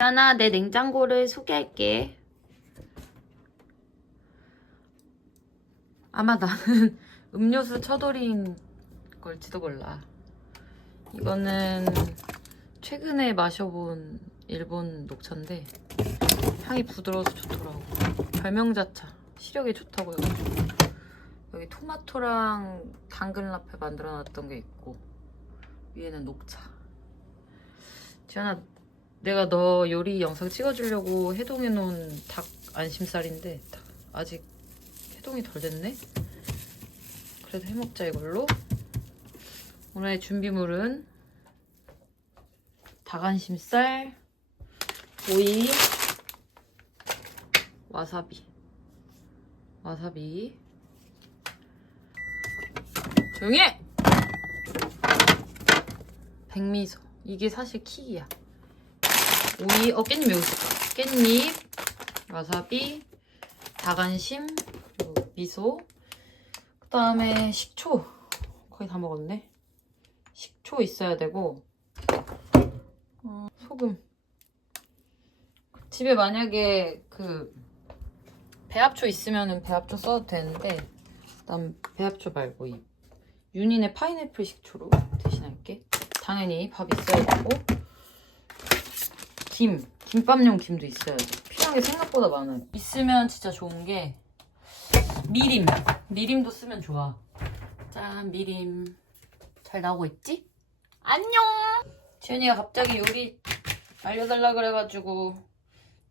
하나 내 냉장고를 소개할게. 아마 나는 음료수 처돌인 걸지도 몰라. 이거는 최근에 마셔본 일본 녹차인데 향이 부드러워서 좋더라고. 별명자차. 시력에 좋다고 해가지고. 여기 토마토랑 당근 라페 만들어놨던 게 있고 위에는 녹차. 지연아, 내가 너 요리 영상 찍어주려고 해동해놓은 닭 안심살인데 아직 해동이 덜 됐네? 그래도 해먹자 이걸로. 오늘의 준비물은 닭 안심살, 오이, 와사비 조용히 해! 백미소. 이게 사실 킥이야. 오이, 깻잎 여기 있을까? 깻잎, 와사비, 닭안심, 그리고 미소. 그 다음에 식초. 거의 다 먹었네. 식초 있어야 되고, 소금. 집에 만약에 배합초 있으면은 배합초 써도 되는데, 난 배합초 말고 이 윤희의 파인애플 식초로 대신할게. 당연히 밥 있어야 되고, 김밥용 김도 있어야 돼. 필요한 게 생각보다 많아요. 있으면 진짜 좋은 게 미림도 쓰면 좋아. 짠, 미림. 잘 나오고 있지? 안녕! 지연이가 갑자기 요리 알려달라 그래가지고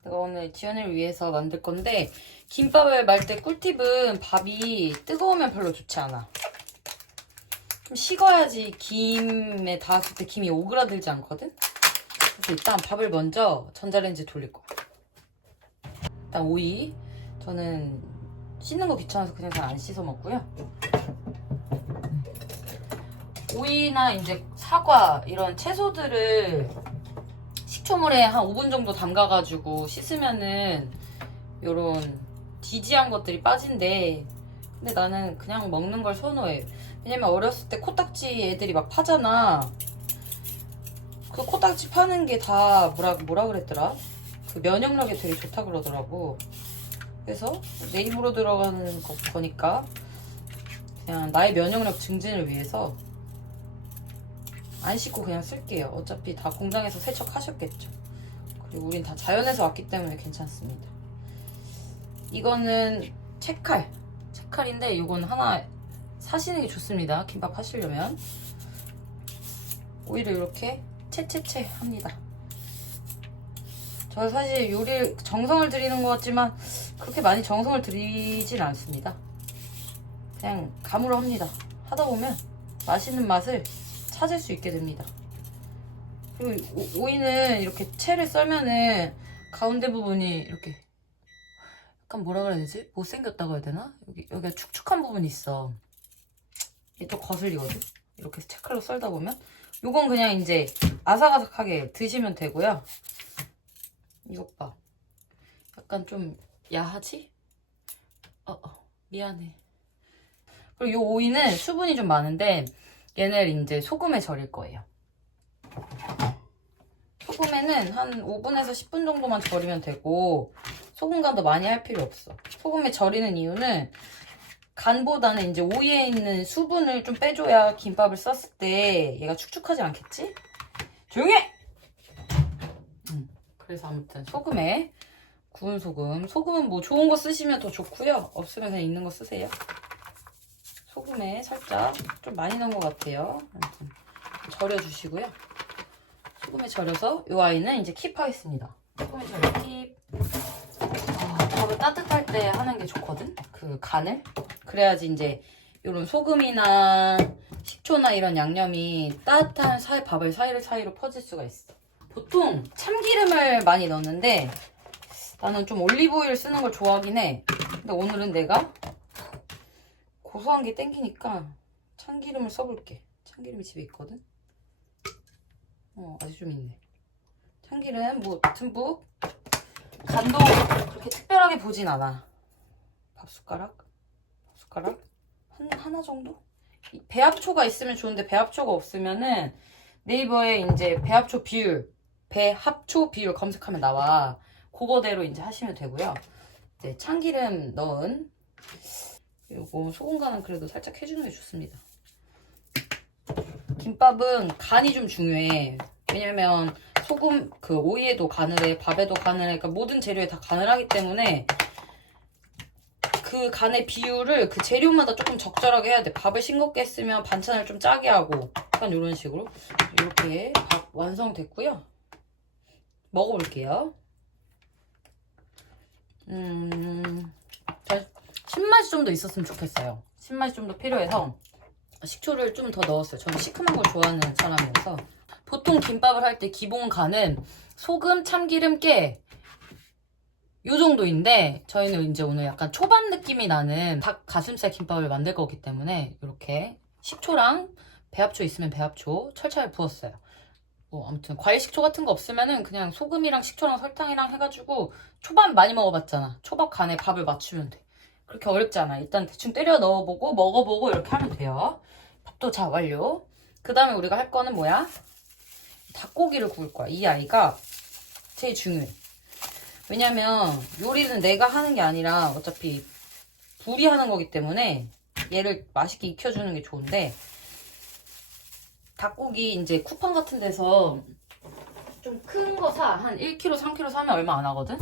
내가 오늘 지연이를 위해서 만들 건데, 김밥을 말 때 꿀팁은 밥이 뜨거우면 별로 좋지 않아. 좀 식어야지 김에 닿았을 때 김이 오그라들지 않거든? 그래서 일단 밥을 먼저 전자레인지 돌릴 거야. 일단 오이. 저는 씻는 거 귀찮아서 그냥 잘 안 씻어 먹고요. 오이나 이제 사과 이런 채소들을 식초물에 한 5분 정도 담가가지고 씻으면은 요런 지지한 것들이 빠진대. 근데 나는 그냥 먹는 걸 선호해. 왜냐면 어렸을 때 코딱지 애들이 막 파잖아. 그 코딱지 파는 게 다 뭐라 그랬더라? 그 면역력에 되게 좋다 그러더라고. 그래서 내 입으로 들어가는 거니까 그냥 나의 면역력 증진을 위해서 안 씻고 그냥 쓸게요. 어차피 다 공장에서 세척하셨겠죠. 그리고 우린 다 자연에서 왔기 때문에 괜찮습니다. 이거는 채칼인데 이건 하나 사시는 게 좋습니다. 김밥 하시려면. 오이를 이렇게 채 합니다. 저 사실 요리 정성을 들이는 것 같지만 그렇게 많이 정성을 들이진 않습니다. 그냥 감으로 합니다. 하다 보면 맛있는 맛을 찾을 수 있게 됩니다. 그리고 오이는 이렇게 채를 썰면은 가운데 부분이 이렇게 약간 뭐라 그래야 되지? 못생겼다고 해야 되나? 여기가 축축한 부분이 있어. 이게 또 거슬리거든? 이렇게 채칼로 썰다 보면. 요건 그냥 이제 아삭아삭하게 드시면 되고요. 이것 봐. 약간 좀 야하지? 미안해. 그리고 요 오이는 수분이 좀 많은데 얘를 이제 소금에 절일 거예요. 소금에는 한 5분에서 10분 정도만 절이면 되고 소금 간도 많이 할 필요 없어. 소금에 절이는 이유는 간보다는 이제 오이에 있는 수분을 좀 빼줘야 김밥을 쌌을 때 얘가 축축하지 않겠지? 조용히 해! 그래서 아무튼 소금에 구운 소금. 소금은 뭐 좋은 거 쓰시면 더 좋고요. 없으면 그냥 있는 거 쓰세요. 소금에 살짝 좀 많이 넣은 것 같아요. 아무튼 절여주시고요. 소금에 절여서 이 아이는 이제 킵하겠습니다. 소금에 절여 킵. 밥을 따뜻할 때 하는 게 좋거든? 그 간을. 그래야지 이제 이런 소금이나 식초나 이런 양념이 따뜻한 밥을 사이로 퍼질 수가 있어. 보통 참기름을 많이 넣는데 나는 좀 올리브오일 쓰는 걸 좋아하긴 해. 근데 오늘은 내가 고소한 게 땡기니까 참기름을 써볼게. 참기름이 집에 있거든? 아직 좀 있네. 참기름 뭐 듬뿍. 간도 그렇게 특별하게 보진 않아. 밥숟가락 하나 정도? 배합초가 있으면 좋은데 배합초가 없으면은 네이버에 이제 배합초 비율 배합초 비율 검색하면 나와. 그거대로 이제 하시면 되고요. 이제 참기름 넣은 요거 소금 간은 그래도 살짝 해주는 게 좋습니다. 김밥은 간이 좀 중요해. 왜냐면 소금 그 오이에도 간을 해, 밥에도 간을 해, 그러니까 모든 재료에 다 간을 하기 때문에 그 간의 비율을 그 재료마다 조금 적절하게 해야 돼. 밥을 싱겁게 했으면 반찬을 좀 짜게 하고 약간 이런 식으로. 이렇게 밥 완성됐고요. 먹어볼게요. 신맛이 좀 더 있었으면 좋겠어요. 신맛이 좀 더 필요해서 식초를 좀 더 넣었어요. 저는 시큼한 걸 좋아하는 사람이라서. 보통 김밥을 할 때 기본 간은 소금, 참기름, 깨 요 정도인데 저희는 이제 오늘 약간 초밥 느낌이 나는 닭 가슴살 김밥을 만들 거기 때문에 이렇게 식초랑 배합초 있으면 배합초 철철 부었어요. 뭐 아무튼 과일 식초 같은 거 없으면은 그냥 소금이랑 식초랑 설탕이랑 해가지고 초밥 많이 먹어봤잖아. 초밥 간에 밥을 맞추면 돼. 그렇게 어렵지 않아. 일단 대충 때려 넣어보고 먹어보고 이렇게 하면 돼요. 밥도 자 완료. 그 다음에 우리가 할 거는 뭐야? 닭고기를 구울 거야. 이 아이가 제일 중요해. 왜냐면 요리는 내가 하는 게 아니라 어차피 불이 하는 거기 때문에 얘를 맛있게 익혀주는 게 좋은데, 닭고기 이제 쿠팡 같은 데서 좀 큰 거 사. 한 1kg, 3kg 사면 얼마 안 하거든?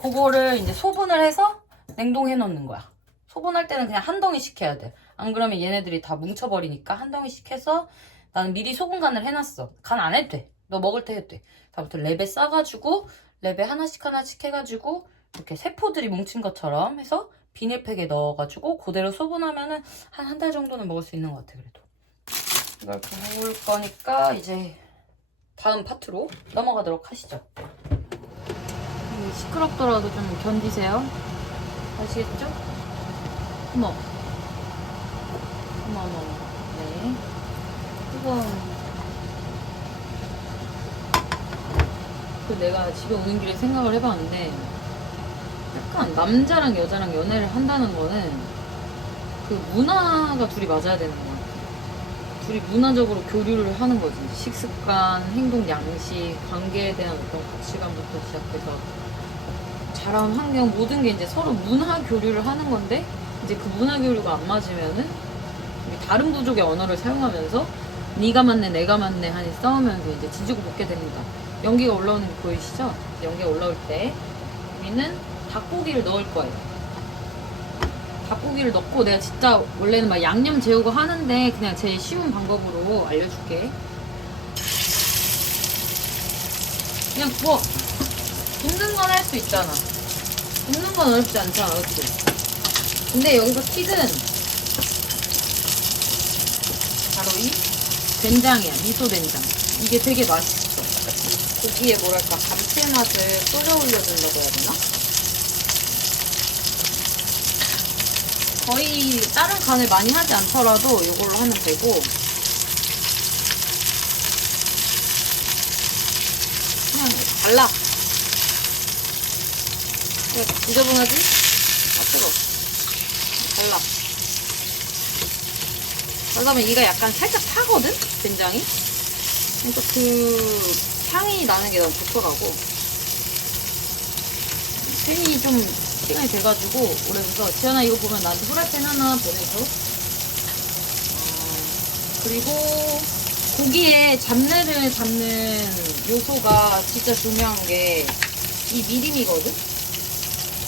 그거를 이제 소분을 해서 냉동해 놓는 거야. 소분할 때는 그냥 한 덩이씩 해야 돼. 안 그러면 얘네들이 다 뭉쳐버리니까 한 덩이씩 해서 나는 미리 소분 간을 해놨어. 간 안 해도 돼. 너 먹을 때 해도 돼. 다음부터 랩에 싸가지고 랩에 하나씩 해가지고 이렇게 세포들이 뭉친 것처럼 해서 비닐팩에 넣어가지고 그대로 소분하면은 한 달 정도는 먹을 수 있는 것 같아. 그래도 이걸 구울 거니까 이제 다음 파트로 넘어가도록 하시죠. 시끄럽더라도 좀 견디세요. 아시겠죠? 어머 어머. 네, 뜨거운. 그 내가 집에 오는 길에 생각을 해봤는데, 약간 남자랑 여자랑 연애를 한다는 거는 그 문화가 둘이 맞아야 되는 거 같아. 둘이 문화적으로 교류를 하는 거지. 식습관, 행동 양식, 관계에 대한 어떤 가치관부터 시작해서 자란 환경, 모든 게 이제 서로 문화 교류를 하는 건데, 이제 그 문화 교류가 안 맞으면은 다른 부족의 언어를 사용하면서 네가 맞네 내가 맞네 하니 싸우면서 이제 지지고 볶게 됩니다. 연기가 올라오는 게 보이시죠? 연기가 올라올 때 우리는 닭고기를 넣을 거예요. 닭고기를 넣고, 내가 진짜 원래는 막 양념 재우고 하는데 그냥 제일 쉬운 방법으로 알려줄게. 그냥 구워. 굽는 건 할 수 있잖아. 굽는 건 어렵지 않잖아, 그치? 근데 여기서 킥은 바로 이 된장이야. 미소 된장. 이게 되게 맛있어. 고기에 뭐랄까 감칠맛을 끓여 올려준다고 해야 되나? 거의 다른 간을 많이 하지 않더라도 이걸로 하면 되고, 그냥 달라. 지저분하지? 아 뜨거워. 달라. 그러다면 얘가 약간 살짝 타거든? 된장이? 또 그 향이 나는 게 너무 좋더라고. 팬이 좀 시간이 돼가지고 오래돼서, 지연아 이거 보면 나한테 후라이팬 하나 보내줘. 그리고 고기에 잡내를 잡는 요소가 진짜 중요한 게 이 미림이거든?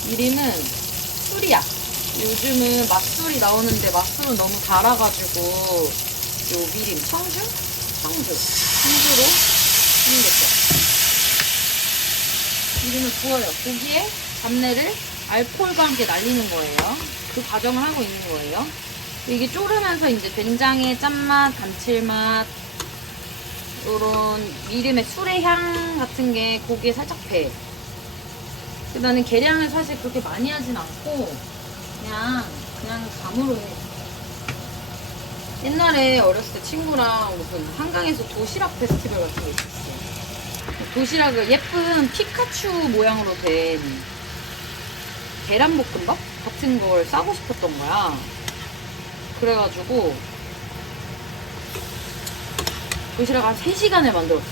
미림은 술이야. 요즘은 맛술이 나오는데 맛술은 너무 달아가지고 요 미림, 청주로 하는 거죠. 미림을 부어요. 고기에 잡내를 알코올과 함께 날리는 거예요. 그 과정을 하고 있는 거예요. 이게 졸으면서 이제 된장의 짠맛, 감칠맛, 요런 미림의 술의 향 같은 게 고기에 살짝 배. 나는 계량을 사실 그렇게 많이 하진 않고 그냥 감으로 해. 옛날에 어렸을 때 친구랑 무슨 한강에서 도시락 페스티벌 같은 게 있었어. 도시락을 예쁜 피카츄 모양으로 된 계란볶음밥 같은 걸 싸고 싶었던 거야. 그래가지고 도시락 한 3시간을 만들었어.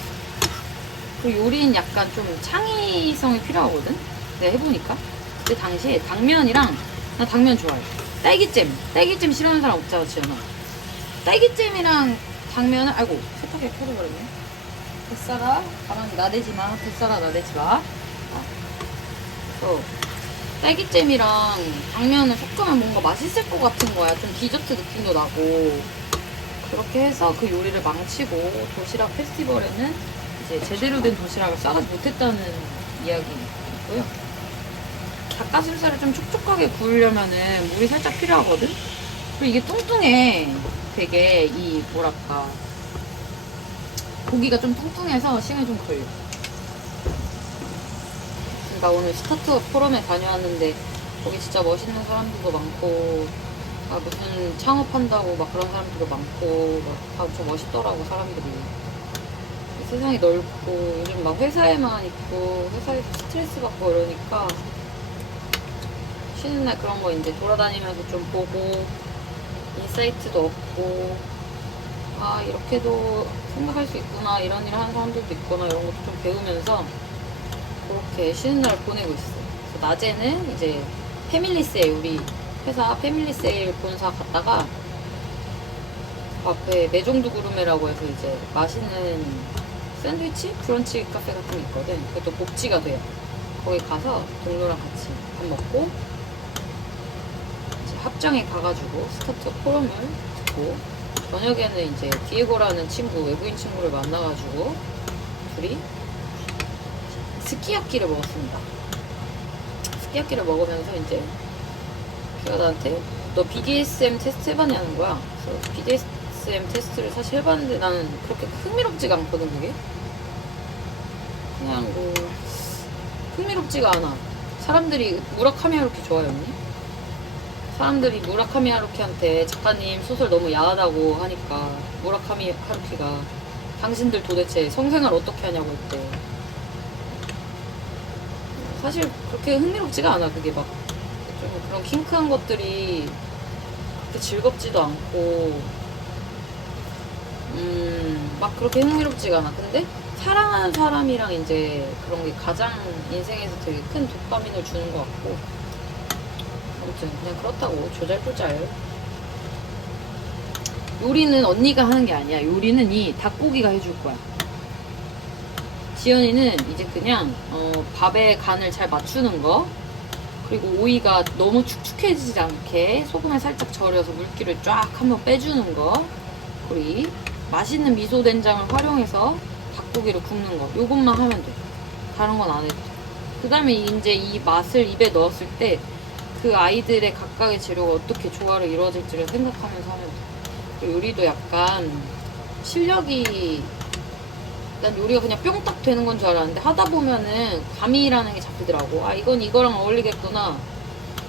그리고 요리는 약간 좀 창의성이 필요하거든? 내가 해보니까. 그때 당시에 당면이랑, 나 당면 좋아해. 딸기잼 싫어하는 사람 없잖아, 지연아. 딸기잼이랑 당면을, 아이고, 세탁기에 켜져버렸네. 뱃살아, 가만히 나대지 마. 뱃살아, 나대지 마. 그래서 딸기잼이랑 당면을 섞으면 뭔가 맛있을 것 같은 거야. 좀 디저트 느낌도 나고. 그렇게 해서 그 요리를 망치고 도시락 페스티벌에는 이제 제대로 된 도시락을 싸가지 못했다는 이야기고요. 닭가슴살을 좀 촉촉하게 구우려면은 물이 살짝 필요하거든? 그리고 이게 뚱뚱해. 되게 이 뭐랄까 고기가 좀 뚱뚱해서 시간이 좀 걸려. 나 오늘 스타트업 포럼에 다녀왔는데 거기 진짜 멋있는 사람들도 많고 무슨 창업한다고 막 그런 사람들도 많고 막 다 엄청 멋있더라고 사람들이. 세상이 넓고 요즘 막 회사에만 있고 회사에서 스트레스 받고 이러니까 쉬는 날 그런 거 이제 돌아다니면서 좀 보고 인사이트도 얻고 아 이렇게도 생각할 수 있구나 이런 일을 하는 사람들도 있구나 이런 것도 좀 배우면서 그렇게 쉬는 날 보내고 있어. 그래서 낮에는 이제 패밀리 세일 우리 회사 패밀리 세일 본사 갔다가 앞에 메종드 구르메라고 해서 이제 맛있는 샌드위치? 브런치 카페 같은 게 있거든. 그것도 복지가 돼요. 거기 가서 동료랑 같이 밥 먹고 이제 합정에 가가지고 스타트업 포럼을 듣고 저녁에는 이제 디에고라는 친구, 외국인 친구를 만나가지고 둘이 스키야키를 먹었습니다. 스키야키를 먹으면서 이제 걔가 나한테 너 BDSM 테스트 해봤냐는 거야. 그래서 BDSM 테스트를 사실 해봤는데 나는 그렇게 흥미롭지가 않거든 그게. 그냥 뭐 흥미롭지가 않아. 사람들이 무라카미 하루키 좋아했니? 사람들이 무라카미 하루키한테 작가님 소설 너무 야하다고 하니까 무라카미 하루키가 당신들 도대체 성생활 어떻게 하냐고 했대. 사실 그렇게 흥미롭지가 않아. 그게 막 좀 그런 킹크한 것들이 그렇게 즐겁지도 않고 막 그렇게 흥미롭지가 않아. 근데 사랑하는 사람이랑 이제 그런 게 가장 인생에서 되게 큰 도파민을 주는 것 같고 아무튼 그냥 그렇다고 조잘조잘. 요리는 언니가 하는 게 아니야. 요리는 이 닭고기가 해줄 거야. 지연이는 이제 그냥 밥의 간을 잘 맞추는 거 그리고 오이가 너무 축축해지지 않게 소금에 살짝 절여서 물기를 쫙 한번 빼주는 거 그리고 맛있는 미소된장을 활용해서 닭고기를 굽는 거 요것만 하면 돼. 다른 건 안 해도 돼. 그 다음에 이제 이 맛을 입에 넣었을 때 그 아이들의 각각의 재료가 어떻게 조화를 이루어질지를 생각하면서 하면 돼. 그리고 요리도 약간 실력이 난 요리가 그냥 뿅 딱 되는 건 줄 알았는데 하다 보면은 감이라는 게 잡히더라고. 아 이건 이거랑 어울리겠구나.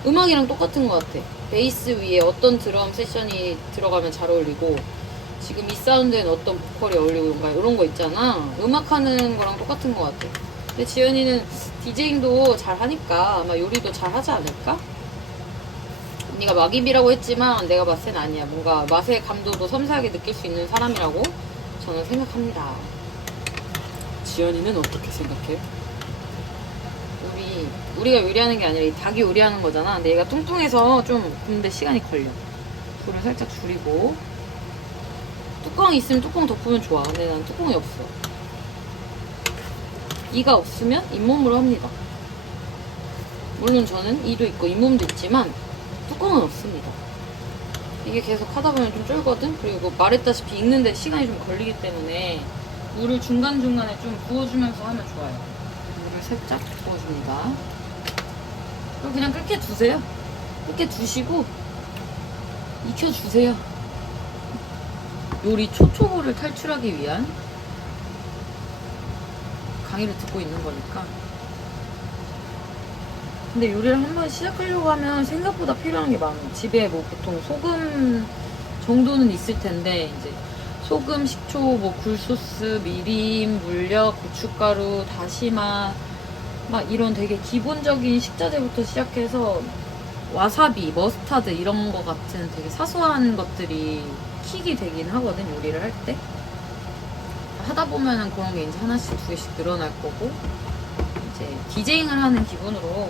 음악이랑 똑같은 것 같아. 베이스 위에 어떤 드럼 세션이 들어가면 잘 어울리고 지금 이 사운드엔 어떤 보컬이 어울리고 뭔가 이런 거 있잖아. 음악하는 거랑 똑같은 것 같아. 근데 지연이는 디제잉도 잘 하니까 아마 요리도 잘 하지 않을까? 언니가 막입이라고 했지만 내가 봤을 땐 아니야. 뭔가 맛의 감도도 섬세하게 느낄 수 있는 사람이라고 저는 생각합니다. 지연이는 어떻게 생각해? 우리가 요리하는 게 아니라 이 닭이 요리하는 거잖아. 근데 얘가 뚱뚱해서 좀 굽는데 시간이 걸려. 불을 살짝 줄이고 뚜껑이 있으면 뚜껑 덮으면 좋아. 근데 난 뚜껑이 없어. 이가 없으면 잇몸으로 합니다. 물론 저는 이도 있고 잇몸도 있지만 뚜껑은 없습니다. 이게 계속 하다 보면 좀 쫄거든? 그리고 말했다시피 익는데 시간이 좀 걸리기 때문에 물을 중간중간에 좀 부어주면서 하면 좋아요. 물을 살짝 부어줍니다. 그리고 그냥 끓게 두세요. 끓게 두시고 익혀주세요. 요리 초초보를 탈출하기 위한 강의를 듣고 있는 거니까. 근데 요리를 한번 시작하려고 하면 생각보다 필요한 게 많아. 집에 뭐 보통 소금 정도는 있을 텐데 이제 소금, 식초, 뭐 굴소스, 미림, 물엿, 고춧가루, 다시마 막 이런 되게 기본적인 식자재부터 시작해서 와사비, 머스타드 이런 거 같은 되게 사소한 것들이 킥이 되긴 하거든 요리를 할 때. 하다 보면은 그런 게 이제 하나씩 두 개씩 늘어날 거고, 이제 디제잉을 하는 기분으로,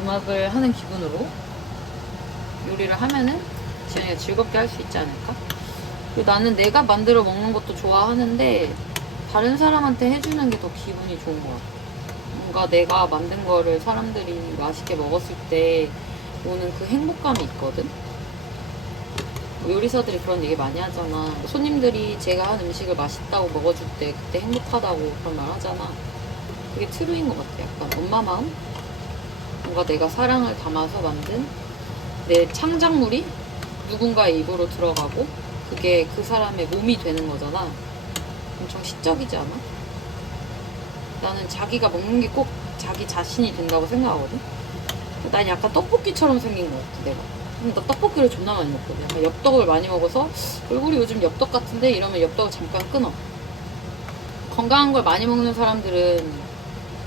음악을 하는 기분으로 요리를 하면은 지연이가 즐겁게 할 수 있지 않을까? 그리고 나는 내가 만들어 먹는 것도 좋아하는데 다른 사람한테 해주는 게 더 기분이 좋은 것 같아. 뭔가 내가 만든 거를 사람들이 맛있게 먹었을 때 오는 그 행복감이 있거든? 요리사들이 그런 얘기 많이 하잖아. 손님들이 제가 한 음식을 맛있다고 먹어줄 때 그때 행복하다고 그런 말 하잖아. 그게 트루인 것 같아. 약간 엄마 마음? 뭔가 내가 사랑을 담아서 만든 내 창작물이 누군가의 입으로 들어가고 그게 그 사람의 몸이 되는 거잖아. 엄청 시적이지 않아? 나는 자기가 먹는 게 꼭 자기 자신이 된다고 생각하거든? 난 약간 떡볶이처럼 생긴 것 같아, 내가. 근데 나 떡볶이를 존나 많이 먹거든. 약간 엽떡을 많이 먹어서 얼굴이 요즘 엽떡 같은데 이러면 엽떡을 잠깐 끊어. 건강한 걸 많이 먹는 사람들은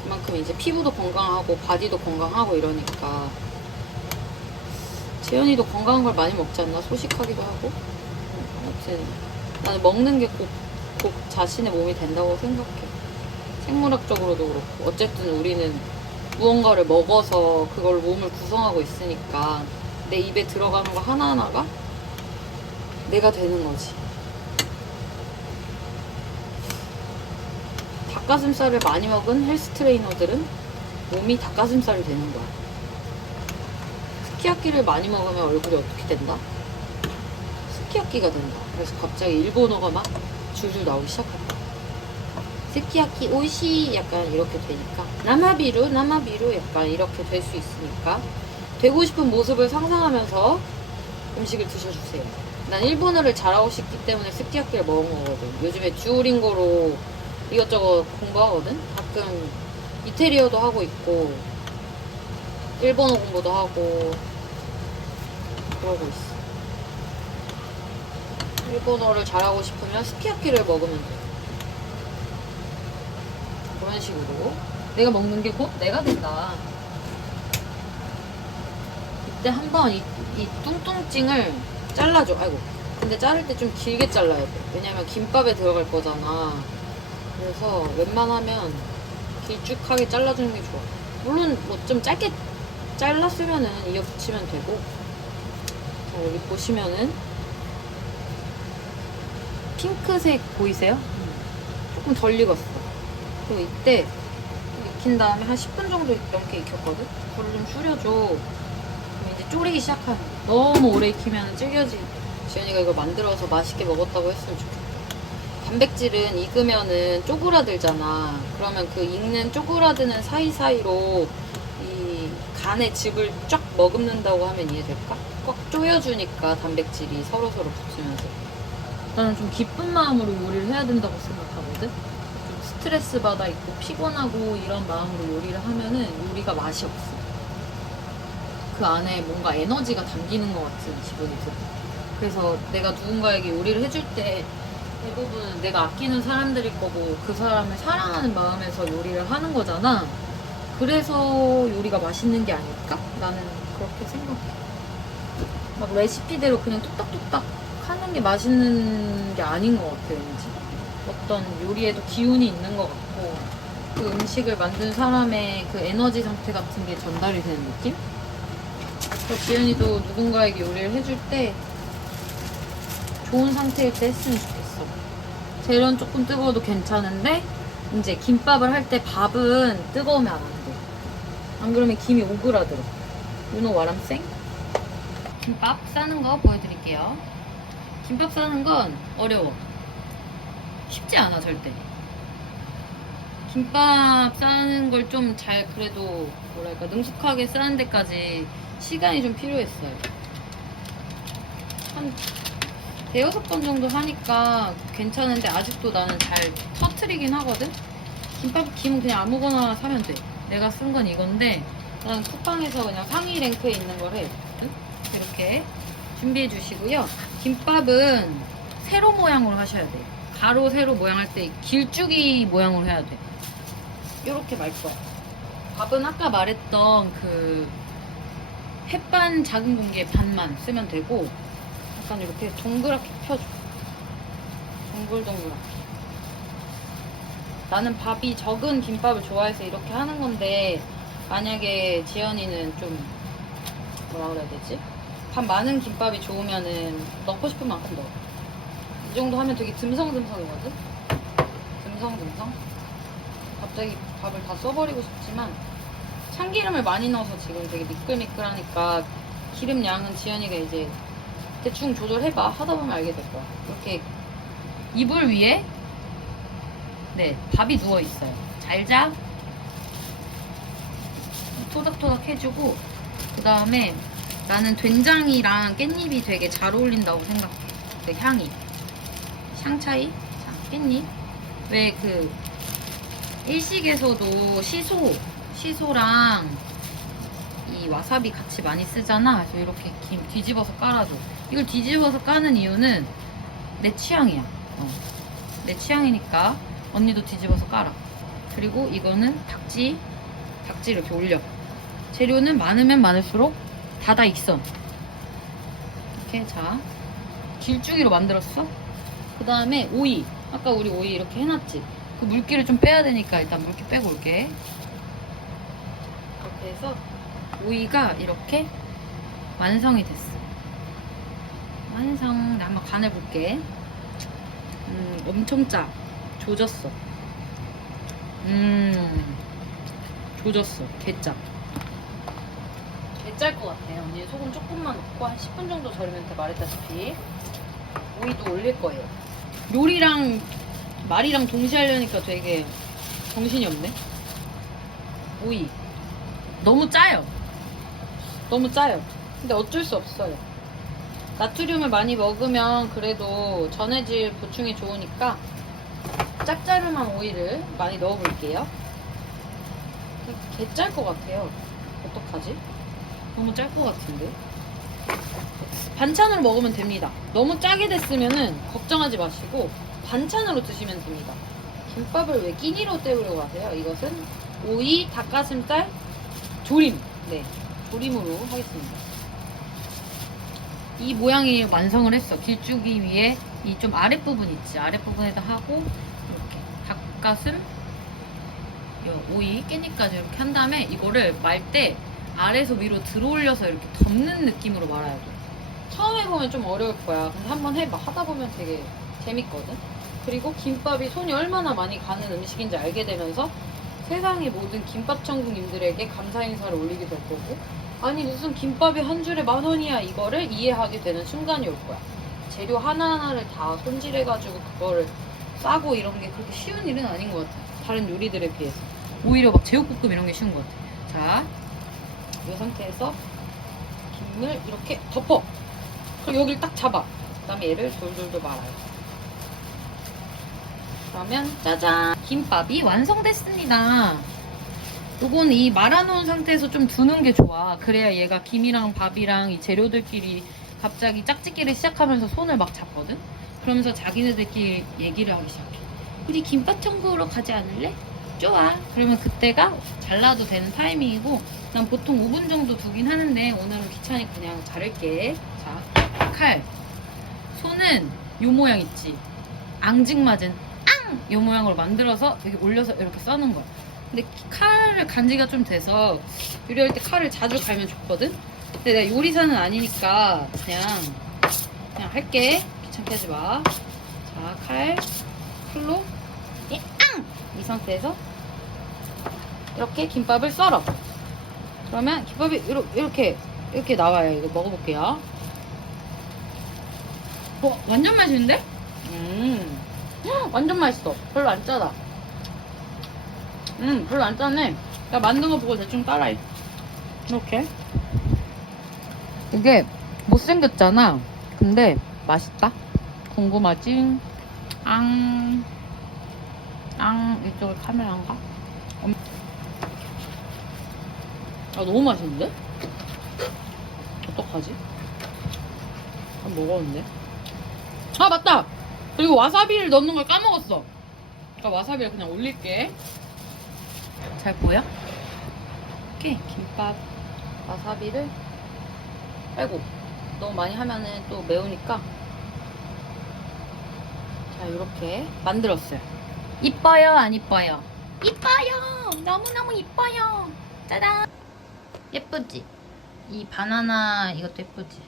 그만큼 이제 피부도 건강하고 바디도 건강하고 이러니까 재현이도 건강한 걸 많이 먹지 않나? 소식하기도 하고. 아무튼 나는 먹는 게 꼭 자신의 몸이 된다고 생각해. 생물학적으로도 그렇고 어쨌든 우리는 무언가를 먹어서 그걸 몸을 구성하고 있으니까 내 입에 들어가는 거 하나하나가 내가 되는 거지. 닭가슴살을 많이 먹은 헬스 트레이너들은 몸이 닭가슴살이 되는 거야. 스키야키를 많이 먹으면 얼굴이 어떻게 된다? 스키야키가 된다. 그래서 갑자기 일본어가 막 줄줄 나오기 시작한다. 스키야키 오이시 약간 이렇게 되니까 나마비루 약간 이렇게 될 수 있으니까 되고 싶은 모습을 상상하면서 음식을 드셔주세요. 난 일본어를 잘하고 싶기 때문에 스키야키를 먹은 거거든. 요즘에 듀오링고로 이것저것 공부하거든. 가끔 이태리어도 하고 있고 일본어 공부도 하고 그러고 있어. 일본어를 잘하고 싶으면 스키야키를 먹으면 돼. 그런 식으로 내가 먹는 게 곧 내가 된다. 이때 한번 이 뚱뚱증을 잘라줘. 아이고. 근데 자를 때 좀 길게 잘라야 돼. 왜냐면 김밥에 들어갈 거잖아. 그래서 웬만하면 길쭉하게 잘라주는 게 좋아. 물론 뭐 좀 짧게 잘랐으면은 이어 붙이면 되고. 자, 여기 보시면은 핑크색 보이세요? 조금 덜 익었어. 그리고 이때 익힌 다음에 한 10분 정도 넘게 익혔거든? 불을 좀 줄여줘. 그럼 이제 졸이기 시작하는 거야. 너무 오래 익히면 질겨지. 지연이가 이거 만들어서 맛있게 먹었다고 했으면 좋겠다. 단백질은 익으면은 쪼그라들잖아. 그러면 그 익는 쪼그라드는 사이사이로 이 간의 즙을 쫙 머금는다고 하면 이해될까? 꽉 조여주니까 단백질이 서로서로 붙으면서. 나는 좀 기쁜 마음으로 요리를 해야 된다고 생각하거든? 좀 스트레스 받아 있고 피곤하고 이런 마음으로 요리를 하면은 요리가 맛이 없어. 그 안에 뭔가 에너지가 담기는 것 같은 기분이 들어. 그래서 내가 누군가에게 요리를 해줄 때 대부분 내가 아끼는 사람들일 거고 그 사람을 사랑하는 마음에서 요리를 하는 거잖아. 그래서 요리가 맛있는 게 아닐까? 나는 그렇게 생각해. 막 레시피대로 그냥 뚝딱뚝딱 하는 게 맛있는 게 아닌 것 같아, 왠지. 어떤 요리에도 기운이 있는 것 같고 그 음식을 만든 사람의 그 에너지 상태 같은 게 전달이 되는 느낌? 그래서 지은이도 누군가에게 요리를 해줄 때 좋은 상태일 때 했으면 좋겠어. 재료는 조금 뜨거워도 괜찮은데 이제 김밥을 할 때 밥은 뜨거우면 안 돼. 안 그러면 김이 오그라들어. You know what I'm saying? 김밥 싸는 거 보여드릴게요. 김밥 싸는 건 어려워. 쉽지 않아 절대. 김밥 싸는 걸 좀 잘 그래도 뭐랄까 능숙하게 싸는 데까지 시간이 좀 필요했어요. 한 대여섯 번 정도 하니까 괜찮은데 아직도 나는 잘 터트리긴 하거든? 김은 그냥 아무거나 사면 돼. 내가 쓴 건 이건데 나는 쿠팡에서 그냥 상위 랭크에 있는 걸 해. 이렇게 준비해 주시고요. 김밥은 세로 모양으로 하셔야 돼요. 가로 세로 모양 할 때 길쭉이 모양으로 해야 돼. 이렇게 말 거야. 밥은 아까 말했던 그 햇반 작은 공기에 반만 쓰면 되고 약간 이렇게 동그랗게 펴줘. 동글동그랗게. 나는 밥이 적은 김밥을 좋아해서 이렇게 하는 건데, 만약에 지연이는 좀 뭐라 그래야 되지? 밥 많은 김밥이 좋으면은 넣고 싶은 만큼 넣어. 이 정도 하면 되게 듬성듬성이거든? 듬성듬성? 갑자기 밥을 다 써버리고 싶지만 참기름을 많이 넣어서 지금 되게 미끌미끌하니까 기름 양은 지연이가 이제 대충 조절해봐. 하다 보면 알게 될 거야. 이렇게 이불 위에 네 밥이 누워있어요. 잘 자. 토닥토닥 해주고, 그 다음에 나는 된장이랑 깻잎이 되게 잘 어울린다고 생각해. 그 향이. 샹차이? 자, 깻잎. 왜 그 일식에서도 시소랑 이 와사비 같이 많이 쓰잖아. 그래서 이렇게 뒤집어서 깔아줘. 이걸 뒤집어서 까는 이유는 내 취향이야. 내 취향이니까 언니도 뒤집어서 깔아. 그리고 이거는 닭지 이렇게 올려. 재료는 많으면 많을수록 다다익선. 이렇게. 자, 길쭉이로 만들었어. 그 다음에 오이. 아까 우리 오이 이렇게 해놨지. 그 물기를 좀 빼야 되니까 일단 물기 빼고 올게. 이렇게 해서 오이가 이렇게 완성이 됐어. 완성. 나 한번 간을 볼게. 엄청 짜. 조졌어. 조졌어. 개짜. 개짤 것 같아요. 언니 소금 조금만 넣고 한 10분 정도 절이면 돼. 말했다시피 오이도 올릴 거예요. 요리랑 말이랑 동시에 하려니까 되게 정신이 없네. 오이 너무 짜요. 너무 짜요. 근데 어쩔 수 없어요. 나트륨을 많이 먹으면 그래도 전해질 보충에 좋으니까 짭짤한 오이를 많이 넣어볼게요. 개 짤 것 같아요. 어떡하지? 너무 짤 것 같은데? 반찬으로 먹으면 됩니다. 너무 짜게 됐으면은 걱정하지 마시고 반찬으로 드시면 됩니다. 김밥을 왜 끼니로 때우려고 하세요? 이것은 오이, 닭가슴살, 조림. 네, 조림으로 하겠습니다. 이 모양이 완성을 했어. 길쭉이 위에 이 좀 아랫부분 있지. 아랫부분에다 하고 이렇게 닭가슴, 오이, 깻잎까지 이렇게 한 다음에 이거를 말 때 아래에서 위로 들어올려서 이렇게 덮는 느낌으로 말아야 돼. 처음 해보면 좀 어려울 거야. 근데 한번 해봐. 하다 보면 되게 재밌거든. 그리고 김밥이 손이 얼마나 많이 가는 음식인지 알게 되면서 세상의 모든 김밥 천국님들에게 감사 인사를 올리게 될 거고, 아니 무슨 김밥이 한 줄에 10,000원이야 이거를 이해하게 되는 순간이 올 거야. 재료 하나하나를 다 손질해가지고 그거를 싸고 이런 게 그렇게 쉬운 일은 아닌 것 같아. 다른 요리들에 비해서. 오히려 막 제육볶음 이런 게 쉬운 것 같아. 자, 이 상태에서 김을 이렇게 덮어. 그리고 여기를 딱 잡아. 그 다음에 얘를 돌돌돌 말아요. 그러면 짜잔! 김밥이 완성됐습니다. 요건 이 말아놓은 상태에서 좀 두는 게 좋아. 그래야 얘가 김이랑 밥이랑 이 재료들끼리 갑자기 짝짓기를 시작하면서 손을 막 잡거든? 그러면서 자기네들끼리 얘기를 하기 시작해. 우리 김밥 천국으로 가지 않을래? 좋아. 그러면 그때가 잘라도 되는 타이밍이고, 난 보통 5분 정도 두긴 하는데 오늘은 귀찮으니까 그냥 자를게. 자, 칼. 손은 요 모양 있지? 앙증맞은 앙! 요 모양으로 만들어서 여기 올려서 이렇게 써는 거야. 근데 칼을 간지가 좀 돼서 요리할 때 칼을 자주 갈면 좋거든? 근데 내가 요리사는 아니니까 그냥 할게. 귀찮게 하지 마. 자, 칼로 이 상태에서 이렇게 김밥을 썰어. 그러면 김밥이 이렇게 나와요. 이거 먹어볼게요. 완전 맛있는데? 완전 맛있어. 별로 안 짜다. 별로 안 짜네. 나 만든 거 보고 대충 따라해. 이렇게. 이게 못생겼잖아. 근데 맛있다. 궁금하지? 이쪽에 카메라인가? 너무 맛있는데? 어떡하지? 먹었는데? 맞다! 그리고 와사비를 넣는 걸 까먹었어. 그러니까 와사비를 그냥 올릴게. 잘 보여? 이렇게 김밥 와사비를 빼고, 너무 많이 하면은 또 매우니까. 자, 이렇게 만들었어요. 이뻐요, 안 이뻐요? 이뻐요! 너무너무 이뻐요! 짜잔! 예쁘지? 이 바나나 이것도 예쁘지?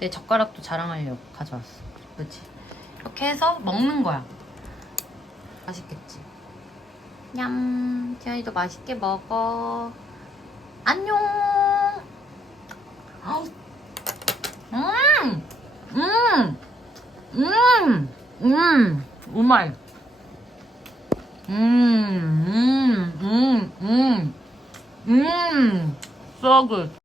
내 젓가락도 자랑하려고 가져왔어. 예쁘지? 이렇게 해서 먹는 거야. 맛있겠지? 냠! 지안이도 맛있게 먹어. 안녕! 오마이. so good.